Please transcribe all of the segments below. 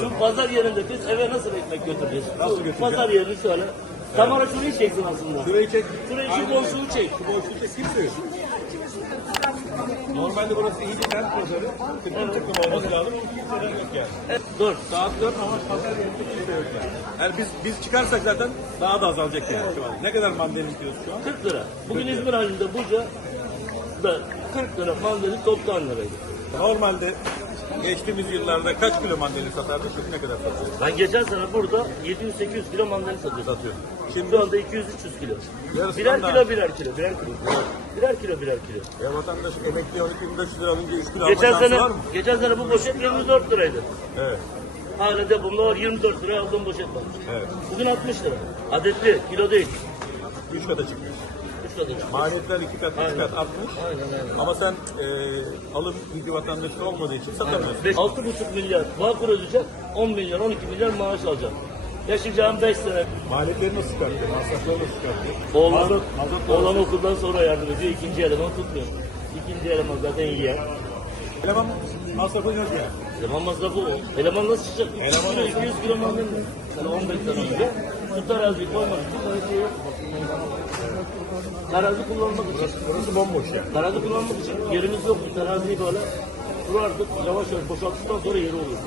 Şu pazar yerinde biz eve nasıl ekmek götüreceğiz? Nasıl götüreceğiz? Pazar yerini şöyle. Kamera şurayı çeksin aslında. Şurayı çek. Şurayı şu boşluğu çek. Şu boşluğu çek. Kimse yok. Normalde burası iyice kent pazarı. Tıklım tıklım olması lazım. Kimse yok yani. Evet, dur. Saat 4 ama pazar yerinde kimse yok yani. Yani biz, biz çıkarsak zaten daha da azalacak yani şu an. Ne kadar mandalina istiyoruz şu an? 40 lira. Bugün İzmir halinde Buca da 40 lira mandalina 90 liraydı. Normalde geçtiğimiz yıllarda kaç kilo mandalina satardı? Şimdi ne kadar satıyor? Ben geçen sene burada 700-800 kilo mandalina satıyordum. Satıyor. Şimdi Şu anda 200-300 kilo. Yarısından Birer daha- kilo birer kilo birer kilo. Birer kilo birer kilo. ya vatandaş emekli 12.500 lira alınca 3 kilo alma Geçen şansı sene, var mı? geçen sene bu poşet 24 liraydı. Evet. Hala depomda var 24 liraya aldığım poşet var. Evet. Bugün 60 lira. Adetli, kilo değil. 3 kata çıkmış. 3 kadar. Maliyetler 2 kat, 3 Aynen. kat artmış. Aynen aynen. Ama sen e, alım gücü vatandaşı olmadığı için satamıyorsun. 6,5 milyar Bağkur ödeyecek, 10 milyar, 12 milyar maaş alacak. Yaşayacağım 5 sene. Maliyetleri nasıl çıkartıyor? Masrafları nasıl çıkartıyor? Oğlan, Mazot, mazot oğlan okuldan sonra yardım ediyor, ikinci eleman tutmuyor. İkinci eleman zaten yiyen. Eleman masrafı yok yani. Eleman masrafı o. Eleman nasıl çıkacak? 200 Eleman olsa- 200 kilo mandalina. Sana 15 sene önce şu teraziyi koymak için böyle şey yok. Terazi kullanmak için. Burası bomboş yani. Terazi kullanmak için yerimiz yok. Teraziyi böyle kurardık. Yavaş yavaş boşalttıktan sonra yeri olur.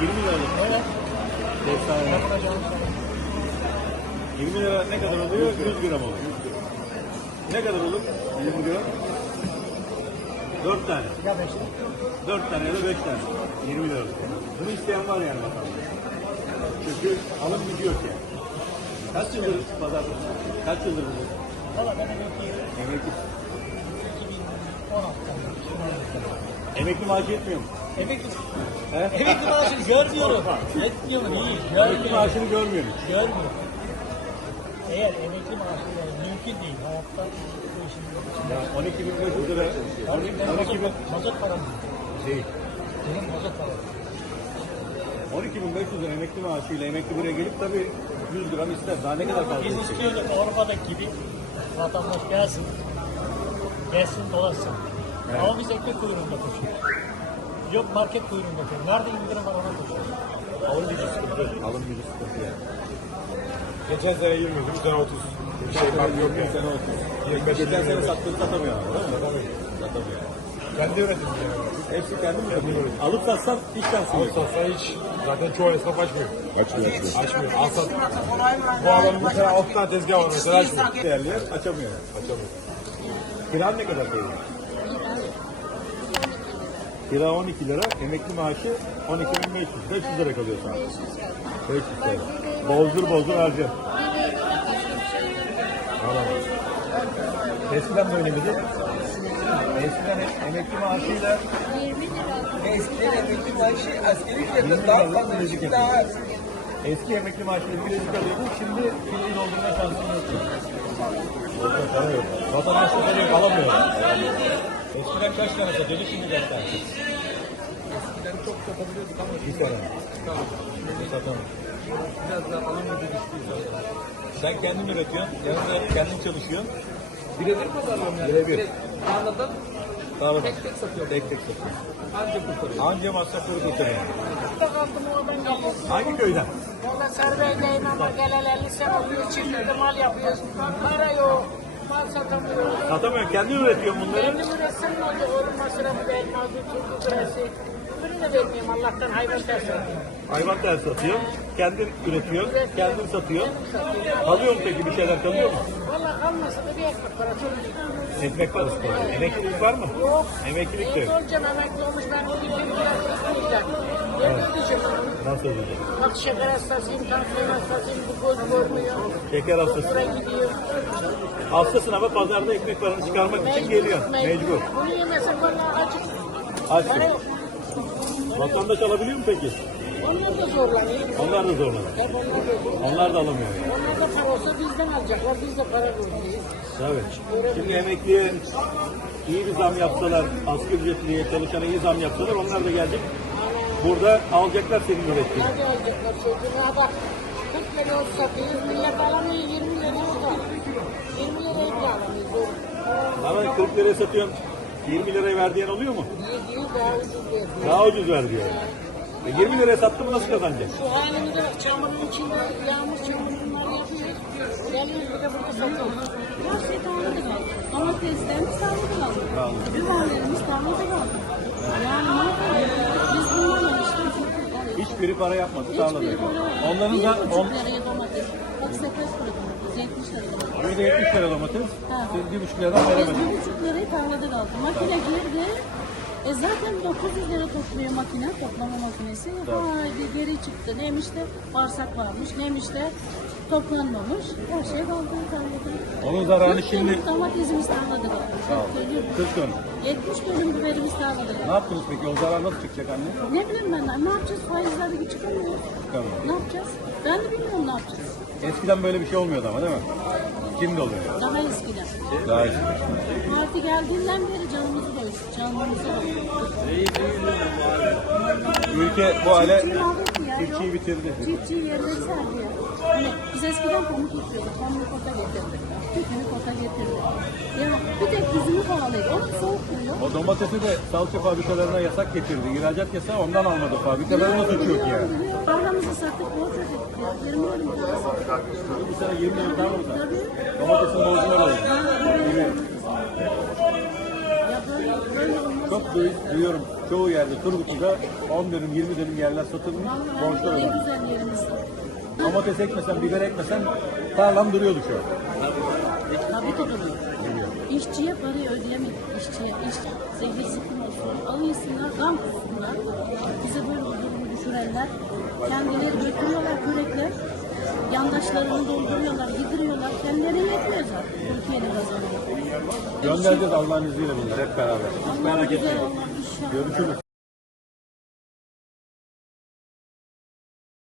20 liralık. Evet. Kestane. 20 lira ne kadar oluyor? 100 gram oluyor. Ne kadar olur? 20 gram. 4 tane. 4 tane ya da 5 tane. 20 lira. Bunu isteyen var yani bakalım. Çünkü alım gücü yok yani. Kaç yıldır pazar? Kaç yıldır bu? Valla ben emekliyim. Emekli. 2016'dan. Emekli maaşı yetmiyor mu? Emekli, He? emekli maaşını görmüyorum. Etmiyorum iyi. Emekli Görmüyorum. maaşını görmüyor musun? Görmüyorum. Eğer emekli maaşı yani mümkün değil. Hayatta bu işin Ya 12.500 lira. 12 bin mazot, mazot param değil. Benim mazot param. 12.500 lira emekli maaşıyla emekli buraya gelip tabii 100 gram ister. Daha ne kadar fazla Biz isteyecek? istiyorduk Avrupa'daki gibi vatandaş gelsin. Gelsin dolaşsın. Ama biz ekmek kuyruğunda koşuyoruz. Yok market kuyruğunda koşuyoruz. Nerede indirim var ona koşuyoruz. Alım gücü sıkıntı. Alım gücü sıkıntı yani. Geçen sene 20, bu sene 30. Bir şey fark yok yani. sene 30. Geçen sene sattığını satamıyor ama değil mi? Satamıyor. Kendi üretim yani. Hepsi kendi mi yapıyor? Alıp satsan hiç şansı yok. Satsa hiç. Zaten çoğu esnaf açmıyor. Açmıyor. Açmıyor. Alsat. Bu adamın bir tane 6 tane tezgah var mesela açmıyor. Değerli yer açamıyor. Açamıyor. Kiran ne kadar değil? Kira 12 lira, emekli maaşı 12.500. 500 lira kalıyor sana. 500 lira. Bozdur bozdur harca. Alamam. Eskiden böyle miydi? Eskiden emekli maaşıyla Eskiden emekli maaşı askeri ücretle 20 daha fazla şimdi daha. Eski emekli maaşıyla bilezik alıyordun, şimdi fileyi doldurma şansın yok. Para yok. Vatandaşlık yok, alamıyor. Eskiden kaç tane satıyordu, şimdi kaç tane? Eskiden çok satabiliyorduk ama Bir tane. Şimdi satamıyor. biraz daha alım gücü düştü. Sen kendin üretiyorsun, yanında kendin çalışıyorsun. Birebir pazarlıyorum yani. Birebir. Tarladan Tamam. tek tek satıyorum. Tek tek satıyorsun. Anca kurtarıyor. Anca masrafları kurtarıyor. Burada kaldım oradan geliyorum. Hangi köyden? Valla Servey'deyim ama gelel 50 sene oluyor. Çiftlikte mal yapıyoruz. Para yok. Mal satamıyoruz. Satamıyorsun, kendin üretiyorsun bunları. Kendim üretsem ne olacak? Oğlum masrafı değil, mazot, turdu, kresi. Öbürünü de vermeyeyim Allah'tan hayvan ters atıyor. Hayvan ters satıyorsun, kendin üretiyorsun, kendin satıyorsun. Kalıyor mu peki bir şeyler kalıyor mu? Valla kalmasa da bir ekmek parası olur. Ekmek parası kalıyor. Emeklilik var mı? Yok. Emeklilik de yok. olacağım emekli olmuş ben o gibi bir lira tutmayacak. Ne ödeyeceğim onu? Nasıl ödeyecek? Bak şeker hastasıyım, tansiyon hastasıyım, bu göz görmüyor. Şeker hastası. Doktora gidiyor. Hastasın ama pazarda ekmek paranı çıkarmak için geliyorsun. Mecbur. Bunu yemesek vallahi acık. Yok. Vatandaş alabiliyor mu peki? Onlar da zorlanıyor. Onlar da onlar zorlanıyor. Onlar da alamıyor. yani. Onlar da para olsa bizden alacaklar. Biz de para vereceğiz. Tabii. Şimdi emekliye iyi bir zam yapsalar, asgari ücretliye çalışana iyi zam yapsalar onlar da gelecek. Burada alacaklar senin ürettiğini. Hadi alacaklar çocuğuna bak. 40 lira satıyoruz. Millet alamıyor 20 lira da. 20 lirayı bile alamıyor. Ama 40 liraya satıyorsun, 20 liraya verdiğin oluyor mu? Yediği daha ucuz veriyor. Daha ucuz ver diyor. E 20 liraya sattı mı nasıl kazanacak? Şu halimize bak çamurun içinde yağmur çamur bunlar yapıyor. Geliyoruz bir de burada satıyoruz. Şey tarlada kaldı. Domateslerimiz tarlada kaldı. Biberlerimiz tarlada kaldı. Yani ne yapalım? Biz bunlarla işte Hiçbiri para yapmadı tarlada. para Onların Bir da buçuk on, liraya domates. Bak sepet domates. 70 lira domates. burada 70 lira domates. Ha. Siz bir buçuk liradan Biz veremediniz. bir buçuk lirayı tarlada kaldı. Makine girdi. E zaten 900 lira topluyor makine, toplama makinesi. Haydi geri çıktı. Neymiş de bağırsak varmış, neymiş de toplanmamış. Her şey kaldı tarlada. Onun zararını 40 şimdi dönüm domatesimiz tarlada kaldı. 40 dönüm. 40 ton. 70 dönüm biberimiz tarlada Ne kaldı. yaptınız peki? O zarar nasıl çıkacak anne? Ne bileyim ben, ne yapacağız? Faizleri çıkamıyor. Tamam. Ne yapacağız? Ben de bilmiyorum ne yapacağız. Eskiden böyle bir şey olmuyordu ama değil mi? Şimdi oluyor. Daha eskiden. Daha iyi. Parti geldiğinden beri doydu. Ülke bu hale Çiftçiyi bitirdi. Çiftçiyi yerine serdi. Hani biz eskiden pamuk ekiyorduk. Pamuk kota getirdik. Tütünü kota getirdik. Ya bir tek yüzümü bağlıydı. Onu soğuk duruyor. O domatesi de salça fabrikalarına yasak getirdi. İhracat yasağı ondan almadı. Fabrikaların suçu yok yani. Tarlamızı sattık, borç ödedik. 20 milyon parası. Bu sene 20 milyon daha mı? Domatesin borcunu alalım. Ya böyle, böyle olmaz. Çok duy- duyuyorum. Çoğu yerde Turgutlu'da 10 dönüm 20 dönüm yerler satılmış. Borçlar ne ödenmiş. güzel yerimiz var. Domates ekmesen, biber ekmesen tarlam duruyordu şu an. Tabii ki duruyor. İşçiye parayı ödeyemedik. İşçiye, işçi. Zehir zıkkım olsun. Alıyorsunlar, gam tutsunlar. Bize böyle o durumu düşürenler. Kendileri götürüyorlar kürekler. Yandaşlarını dolduruyorlar, gidiriyorlar. Kendilerine yetmiyor zaten. Türkiye'nin kazanıyor. Göndereceğiz Allah'ın izniyle bunları hep beraber. Hiç merak etmeyin. Görüşürüz.